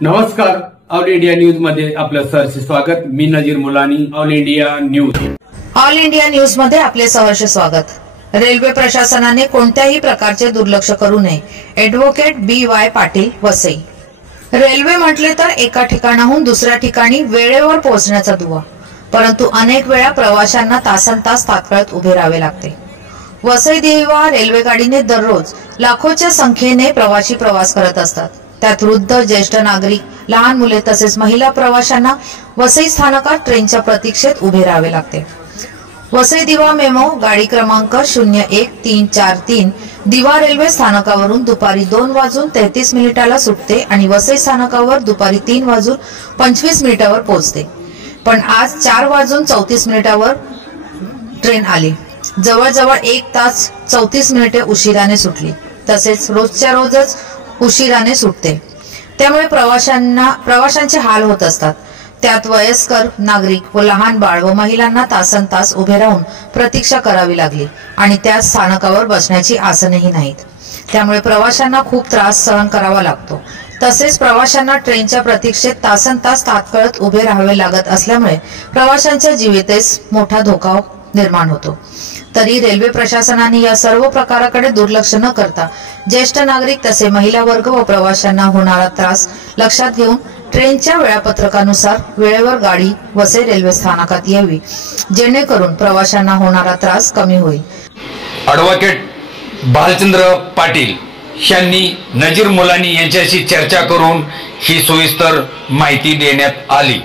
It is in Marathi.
नमस्कार, ऑल इंडिया न्यूज मध्ये आपलं सहर्ष स्वागत। मी Nazir Mulani, all India news. All India news मध्ये आपले सहर्ष स्वागत। रेल्वे प्रशासनाने कोणत्याही प्रकारचे दुर्लक्ष करू नये, advocate BY Patil, Vasai. Railway म्हटले तर एका ठिकाणाहून दुसऱ्या ठिकाणी वेळेवर पोहोचण्याचा दुवा, परंतु अनेक वेळा प्रवाशांना तासनतास तात्काळात उभे राहावे लागते। वसई दिवा रेल्वे गाडीने दररोज लाखोच्या संख्येने प्रवासी प्रवास करत असतात। त्यात वृद्ध, ज्येष्ठ नागरिक, लहान मुले तसेच महिला प्रवाशांना वसई स्थानकात ट्रेनच्या प्रतीक्षेत उभे राहावे लागते। वसई दिवा मेमो गाडी क्रमांक 01343 दिवा रेल्वे स्थानकावरून दुपारी 2:33 सुटते आणि वसई स्थानकावर दुपारी 3:25 पोहोचते। पण आज 4:34 ट्रेन आली, जवळजवळ 1 तास 34 मिनिटे उशिराने सुटली। तसेच रोजच्या रोजच उशिराने सुटते, त्यामुळे प्रवाशांचे हाल होत असतात। त्यात वयस्कर नागरिक व लहान बाळ व महिलांना तासनतास उभे राहून प्रतीक्षा करावी लागली आणि त्या स्थानकावर बसण्याची आसनही नाहीत। त्यामुळे प्रवाशांना खूप त्रास सहन करावा लागतो। तसेच प्रवाशांना ट्रेनच्या प्रतीक्षेत तासनतास तात्काळात उभे राहावे लागत असल्यामुळे प्रवाशांच्या जीवितस मोठा धोका निर्माण होतो। तरी रेल्वे प्रशासनाने या सर्व प्रकाराकडे दुर्लक्ष न करता ज्येष्ठ नागरिक तसे महिला वर्ग व प्रवाशांना होणारा त्रास लक्षात घेऊन ट्रेनच्या वेळापत्रकानुसार वेळेवर गाडी वसई रेल्वे स्थानकात यावी, जेणेकरून प्रवाशांना होणारा त्रास कमी होईल। ॲडव्होकेट भालचंद्र पाटील यांनी नजीर मुलानी यांच्याशी चर्चा करून ही सविस्तर माहिती देण्यात आली।